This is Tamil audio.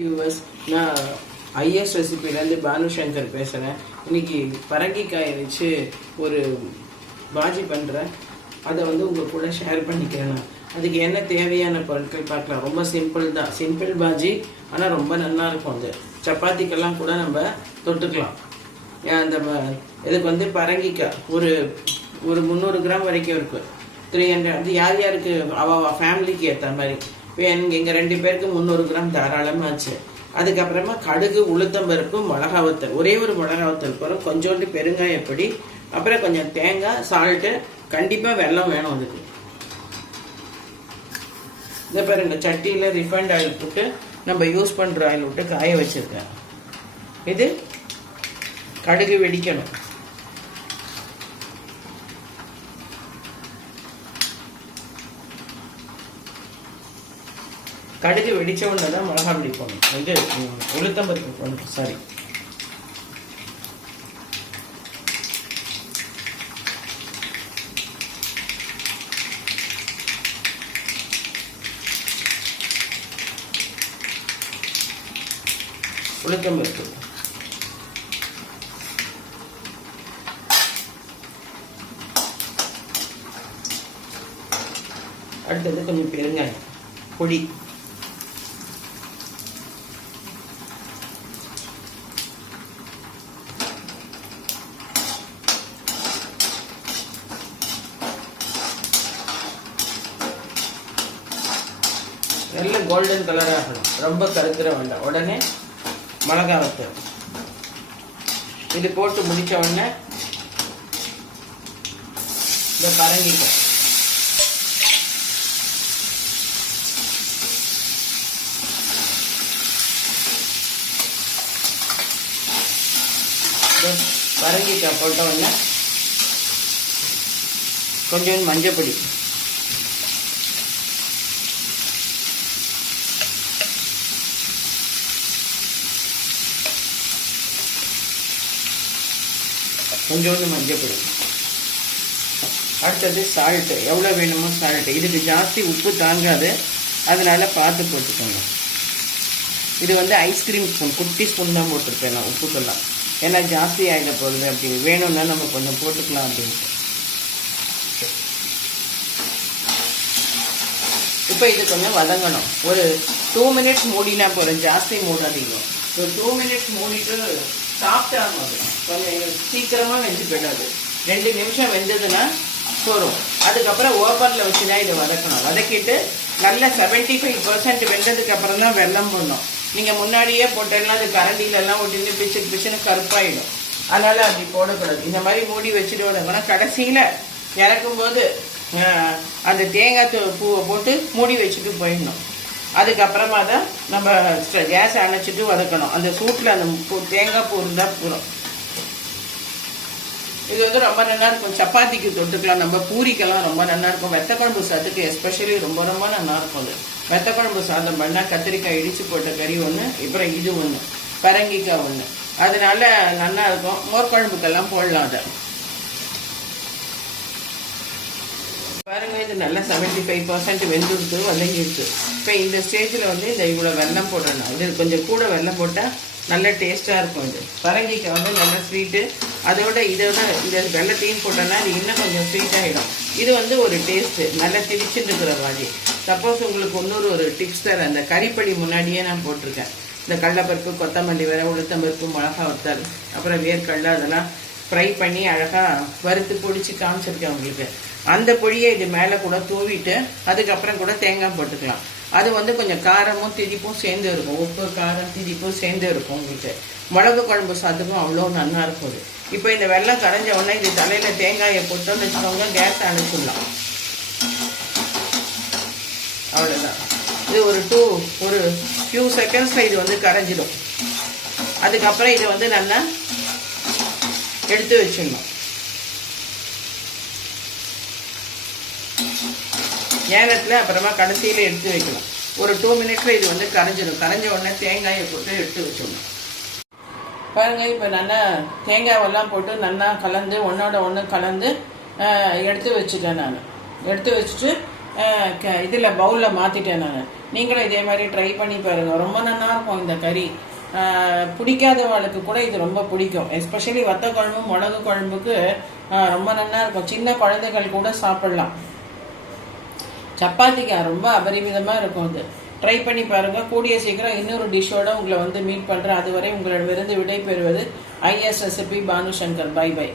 வியூவர்ஸ் நான் ஐஎஸ் ரெசிபிலேருந்து பானு சங்கர் பேசுகிறேன் இன்னைக்கு பரங்கிக்காயை வச்சு ஒரு பாஜி பண்ணுறேன் அதை வந்து உங்கள் கூட ஷேர் பண்ணிக்கிறேன் நான். அதுக்கு என்ன தேவையான பொருட்கள் பார்க்கலாம். ரொம்ப சிம்பிள் தான். சிம்பிள் பாஜி ஆனால் ரொம்ப நல்லா இருக்கும் அது. சப்பாத்திக்கெல்லாம் கூட நம்ம தொட்டுக்கலாம். அந்த இதுக்கு வந்து பரங்கிக்காய். ஒரு ஒரு முந்நூறு கிராம் வரைக்கும் இருக்குது த்ரீ ஹண்ட்ரட் அது யார் யாருக்கு அவ ஃபேமிலிக்கு ஏற்ற மாதிரி. எங்கள் ரெண்டு பேருக்கு முந்நூறு கிராம் தாராளமாச்சு அதுக்கப்புறமா கடுகு உளுத்தம்பருப்பு மிளகா வத்தல். ஒரே ஒரு மிளகா வத்தல் போகிறோம் கொஞ்சோண்டு பெருங்காயப்பொடி அப்புறம் கொஞ்சம் தேங்காய் சால்ட்டு கண்டிப்பாக வெல்லம் வேணும் அதுக்கு. இதை பாருங்க சட்டியில் ரிஃபைண்ட் ஆயில் போட்டு நம்ம யூஸ் பண்ணுற ஆயில் விட்டு காய வச்சுருக்கேன். இது கடுகு வெடிக்கணும். கடுகு வெடிச்ச உடனே தான் மிளகா பொடி போடணும். வந்து உளுத்தம்பருப்பு போடணும். சாரி. உளுத்தம்பருப்பு. அடுத்தது கொஞ்சம் பெருங்காயம். பொடி. நல்ல கோல்டன் கலர் ஆகணும் ரொம்ப கருத்துற வேண்டாம். உடனே மிளகா வத்தல் இது போட்டு முடித்த உடனே இந்த பரங்கிக்காய் இந்த பரங்கிக்காய் போட்ட உடனே கொஞ்சம் மஞ்சள் பொடி கொஞ்சோண்டு மஞ்சப்பொடி. அடுத்தது சால்ட்டு எவ்வளோ வேணுமோ சால்ட்டு இதுக்கு ஜாஸ்தி உப்பு தாங்காது. அதனால் பார்த்து போட்டுக்கோங்க. இது வந்து ஐஸ்கிரீம் ஸ்பூன் குட்டி ஸ்பூன் தான் போட்டிருக்கேன் நான் உப்புக்கெல்லாம். ஏன்னா ஜாஸ்தி ஆகிட போகுது அப்படி. வேணும்னா நம்ம கொஞ்சம் போட்டுக்கலாம் அப்படின்ட்டு. இப்போ இது கொஞ்சம் வதங்கணும். ஒரு டூ மினிட்ஸ் மூடினா போதும். ஜாஸ்தி மூடாதீங்க. ஒரு டூ மினிட்ஸ் மூடிட்டு சாஃப்டாகும் அது கொஞ்சம் சீக்கிரமாக வெந்து அது ரெண்டு நிமிஷம் வெந்ததுன்னா போதும் அதுக்கப்புறம் ஓப்பனில் வச்சு தான் இதை வதக்கணும். வதக்கிட்டு நல்ல செவன்ட்டி ஃபைவ் பர்சன்ட் வெந்ததுக்கு அப்புறம் தான் வெள்ளம் போடணும். நீங்கள் முன்னாடியே போட்டோம்னா அது கரண்டிலெல்லாம் ஒட்டிட்டு பிச்சு பிச்சுன்னு கருப்பாயிடும். அதனால் அப்படி போடக்கூடாது. இந்த மாதிரி மூடி வச்சுட்டு விடணும் கடைசியில் இறக்கும்போது அந்த தேங்காய் பூவை போட்டு மூடி வச்சுட்டு போயிடணும். அதுக்கப்புறமா தான் நம்ம கேஸ் அணைச்சிட்டு வதக்கணும் அந்த சூட்டில் அந்த பூ- தேங்காய் பூ இருந்தால் பூரும் இது வந்து ரொம்ப நல்லா இருக்கும். சப்பாத்திக்கு தொட்டுக்கலாம். நம்ம பூரிக்கெல்லாம் ரொம்ப நல்லா இருக்கும். வெத்த குழம்பு சாதத்துக்கு எஸ்பெஷலி ரொம்ப ரொம்ப நல்லா இருக்கும் அது. வெத்த குழம்பு சாதம் பண்ணால் கத்திரிக்காய் இடிச்சு போட்ட கறி ஒன்று அப்புறம் இது ஒன்று பரங்கிக்காய் ஒன்று அதனால நல்லா இருக்கும். மோர் குழம்புக்கெல்லாம் போடலாம் அதை. பாருங்க இது நல்லா செவன்ட்டி ஃபைவ் பர்சன்ட் வெந்துடுத்து வதங்கிடுச்சு இப்போ இந்த ஸ்டேஜில் வந்து இந்த இவ்வளோ வெல்லம் போடணும். இது கொஞ்சம் கூட வெல்லம் போட்டால் நல்ல டேஸ்ட்டாக இருக்கும் இது. பரங்கிக்காய் வந்து நல்லா ஸ்வீட்டு அதோட இதோட இந்த வெள்ளத்தையும் போட்டோன்னா இது இன்னும் கொஞ்சம் ஸ்வீட்டாகிடும் இது வந்து ஒரு டேஸ்ட்டு நல்லா திரிச்சுட்டு இருக்கிற மாதிரி. சப்போஸ் உங்களுக்கு இன்னொரு ஒரு டிப்ஸ் தரேன். அந்த கறிப்பொடி முன்னாடியே நான் போட்டிருக்கேன். இந்த கடலப்பருப்பு கொத்தமல்லி வேறு உளுத்தம்பருப்பு மிளகா வத்தல் அப்புறம் வேர்க்கடலை அதெல்லாம் ஃப்ரை பண்ணி அழகாக வறுத்து பிடிச்சி காமிச்சிருக்கேன் உங்களுக்கு. அந்த பொடியை இது மேலே கூட தூவிட்டு அதுக்கப்புறம் கூட தேங்காய் போட்டுக்கலாம். அது வந்து கொஞ்சம் காரமும் திதிப்பும் சேர்ந்து இருக்கும். உப்பு காரம் திதிப்பும் சேர்ந்து இருக்கும் உங்களுக்கு. மிளகு குழம்பு சாத்துக்கும் அவ்வளோ நல்லா இருக்கும் இது இப்போ இந்த வெள்ளம் கரைஞ்ச உடனே இது தலையில் தேங்காயை போட்டோம்னு வச்சுக்கோங்க கேஸ் அனுப்பிடலாம் அவ்வளோதான் இது ஒரு டூ ஒரு ஃபியூ செகண்ட்ஸில் இது வந்து கரைஞ்சிடும். அதுக்கப்புறம் இதை வந்து நல்லா எடுத்து வச்சிடணும். நேரத்தில் அப்புறமா கடைசியில் எடுத்து வைக்கணும். ஒரு டூ மினிட்ஸில் இது வந்து கரைஞ்சிடும். கரைஞ்ச உடனே தேங்காயை போட்டு எடுத்து வச்சிடணும். பாருங்கள் இப்போ நல்லா தேங்காவெல்லாம் போட்டு நல்லா கலந்து ஒன்றோட ஒன்று கலந்து எடுத்து வச்சுட்டேன் நான். எடுத்து வச்சுட்டு இதில் பவுலில் மாற்றிட்டேன் நான். நீங்களும் இதே மாதிரி ட்ரை பண்ணி பாருங்கள் ரொம்ப நல்லா இருக்கும் இந்த கறி. பிடிக்காதவளுக்கு கூட இது ரொம்ப பிடிக்கும். எஸ்பெஷலி வத்த குழம்பு மிளகு குழம்புக்கு ரொம்ப நல்லா இருக்கும். சின்ன குழந்தைகள் கூட சாப்பிட்லாம். சப்பாத்திக்கா ரொம்ப அபரிமிதமா இருக்கும் அது. ட்ரை பண்ணி பாருங்க. கூடிய சீக்கிரம் இன்னொரு டிஷ்ஷோட உங்களை வந்து மீட் பண்றேன். அதுவரை உங்களிடமிருந்து விடை பெறுவது IS recipe Bhanu Shankar bye bye